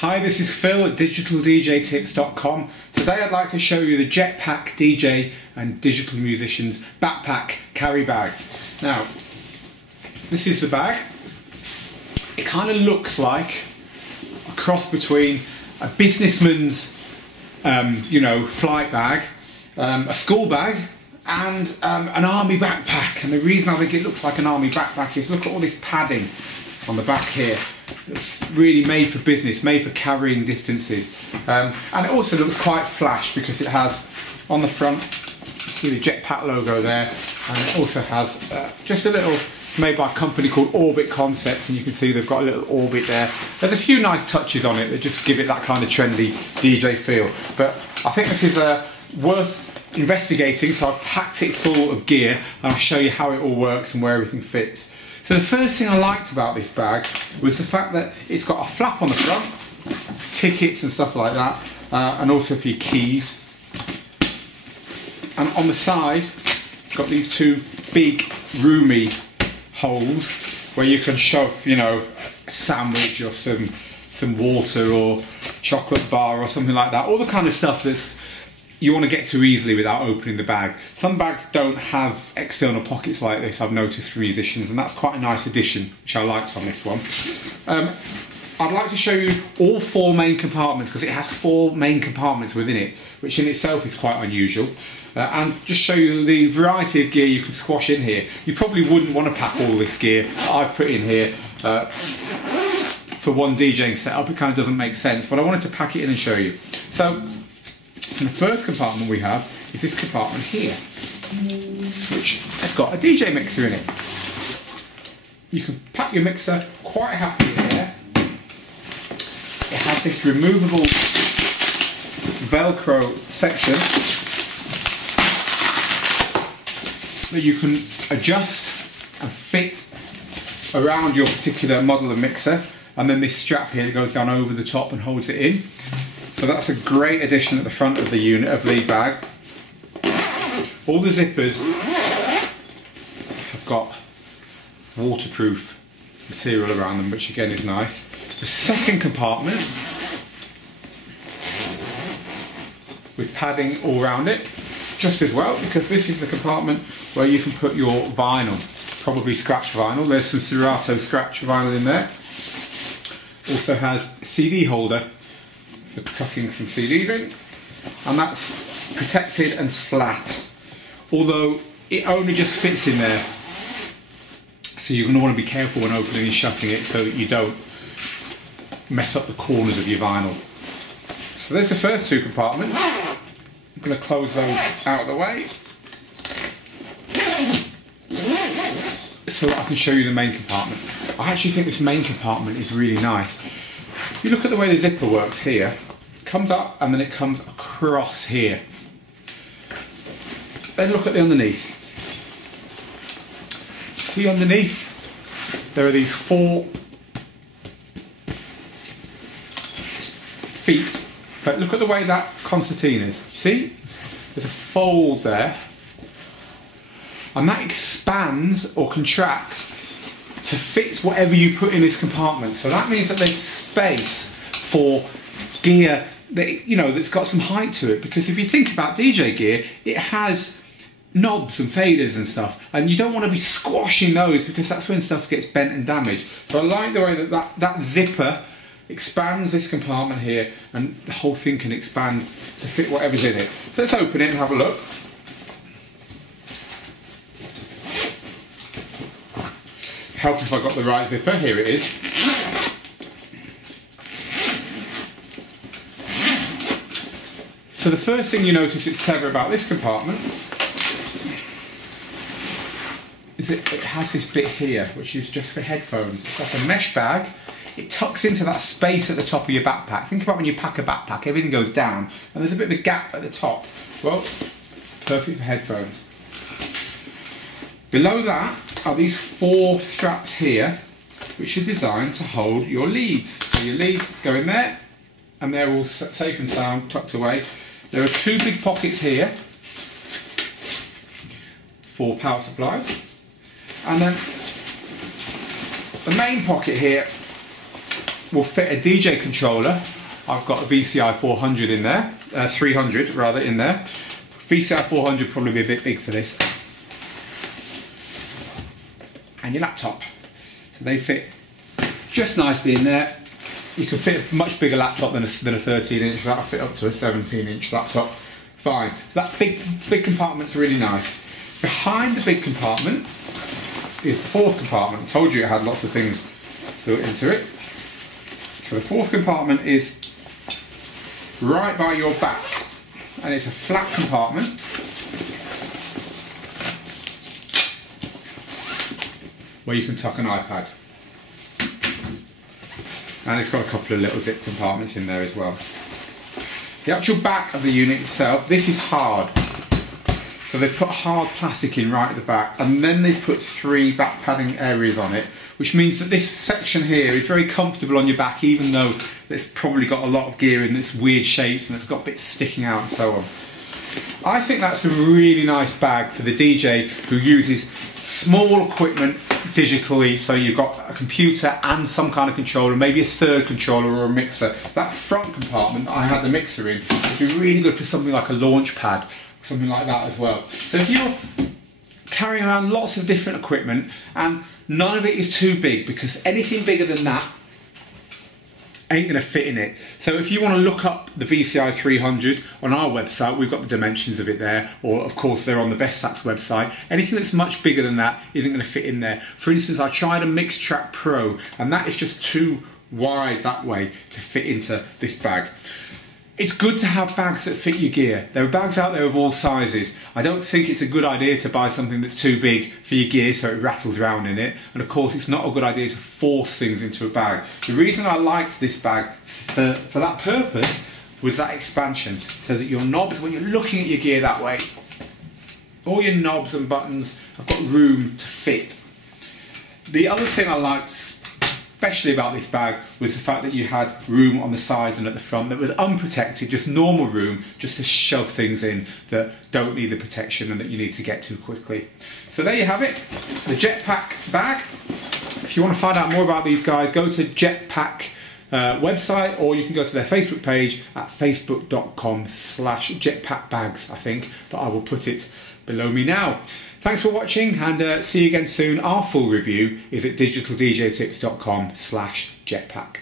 Hi, this is Phil at digitaldjtips.com. Today I'd like to show you the JetPack DJ and Digital Musicians Backpack Carry Bag. Now, this is the bag. It kind of looks like a cross between a businessman's, flight bag, a school bag, and an army backpack. And the reason I think it looks like an army backpack is look at all this padding on the back here. It's really made for business, made for carrying distances. And it also looks quite flash because it has on the front, you see the JetPack logo there, and it also has just a little, it's made by a company called Orbit Concepts, and you can see they've got a little orbit there. There's a few nice touches on it that just give it that kind of trendy DJ feel. But I think this is worth investigating, so I've packed it full of gear and I'll show you how it all works and where everything fits. So the first thing I liked about this bag was the fact that it's got a flap on the front, for tickets and stuff like that, and also for your keys. And on the side, it's got these two big roomy holes where you can shove, a sandwich or some water or chocolate bar or something like that. All the kind of stuff that's you want to get to easily without opening the bag. Some bags don't have external pockets like this, I've noticed for musicians, and that's quite a nice addition, which I liked on this one. I'd like to show you all four main compartments because it has four main compartments within it, which in itself is quite unusual. And just show you the variety of gear you can squash in here. You probably wouldn't want to pack all this gear that I've put in here for one DJing setup. It kind of doesn't make sense, but I wanted to pack it in and show you. So, and the first compartment we have is this compartment here, which has got a DJ mixer in it. You can pack your mixer quite happily in there. It has this removable Velcro section that you can adjust and fit around your particular model of mixer, and then this strap here that goes down over the top and holds it in. So that's a great addition at the front of the unit, of the bag. All the zippers have got waterproof material around them, which again is nice. The second compartment, with padding all around it, just as well, because this is the compartment where you can put your vinyl, probably scratch vinyl. There's some Serato scratch vinyl in there. Also has a CD holder for tucking some CDs in, and that's protected and flat, although it only just fits in there, so you're going to want to be careful when opening and shutting it so that you don't mess up the corners of your vinyl. So there's the first two compartments. I'm going to close those out of the way so that I can show you the main compartment. I actually think this main compartment is really nice. If you look at the way the zipper works here, it comes up and then it comes across here. Then look at the underneath. See underneath, there are these four feet, but look at the way that concertina is. See? There's a fold there, and that expands or contracts to fit whatever you put in this compartment. So that means that there's space for gear that, that's got some height to it, because if you think about DJ gear, it has knobs and faders and stuff, and you don't want to be squashing those because that's when stuff gets bent and damaged. So I like the way that zipper expands this compartment here, and the whole thing can expand to fit whatever's in it. So let's open it and have a look. Help if I got the right zipper. Here it is. So the first thing you notice that's clever about this compartment is that it has this bit here, which is just for headphones. It's like a mesh bag. It tucks into that space at the top of your backpack. Think about when you pack a backpack, everything goes down, and there's a bit of a gap at the top. Well, perfect for headphones. Below that are these four straps here, which are designed to hold your leads. So your leads go in there, and they're all safe and sound, tucked away. There are two big pockets here for power supplies, and then the main pocket here will fit a DJ controller. I've got a VCI 400 in there, 300 rather in there. VCI 400 probably be a bit big for this. And your laptop. So they fit just nicely in there. You can fit a much bigger laptop than a 13-inch. That'll fit up to a 17-inch laptop. Fine. So that big compartment's really nice. Behind the big compartment is the fourth compartment. I told you it had lots of things built into it. So the fourth compartment is right by your back, and it's a flat compartment. Where you can tuck an iPad. And it's got a couple of little zip compartments in there as well. The actual back of the unit itself, this is hard. So they put hard plastic in right at the back, and then they put 3 back padding areas on it, which means that this section here is very comfortable on your back, even though it's probably got a lot of gear in its weird shapes and it's got bits sticking out and so on. I think that's a really nice bag for the DJ who uses small equipment digitally, so you've got a computer and some kind of controller, maybe a third controller or a mixer. That front compartment that I had the mixer in would be really good for something like a launch pad, something like that as well. So if you're carrying around lots of different equipment and none of it is too big, because anything bigger than that ain't going to fit in it. So if you want to look up the VCI 300 on our website, we've got the dimensions of it there, or of course they're on the Vestax website. Anything that's much bigger than that isn't going to fit in there. For instance, I tried a Mixtrack Pro and that is just too wide that way to fit into this bag. It's good to have bags that fit your gear. There are bags out there of all sizes. I don't think it's a good idea to buy something that's too big for your gear so it rattles around in it. And of course, it's not a good idea to force things into a bag. The reason I liked this bag for that purpose was that expansion, so that your knobs, when you're looking at your gear that way, all your knobs and buttons have got room to fit. The other thing I liked especially about this bag was the fact that you had room on the sides and at the front that was unprotected, just normal room, just to shove things in that don't need the protection and that you need to get to quickly. So there you have it, the JetPack bag. If you want to find out more about these guys, go to JetPack website, or you can go to their Facebook page at facebook.com/jetpackbags, I think, but I will put it below me now. Thanks for watching, and see you again soon. Our full review is at digitaldjtips.com/jetpack.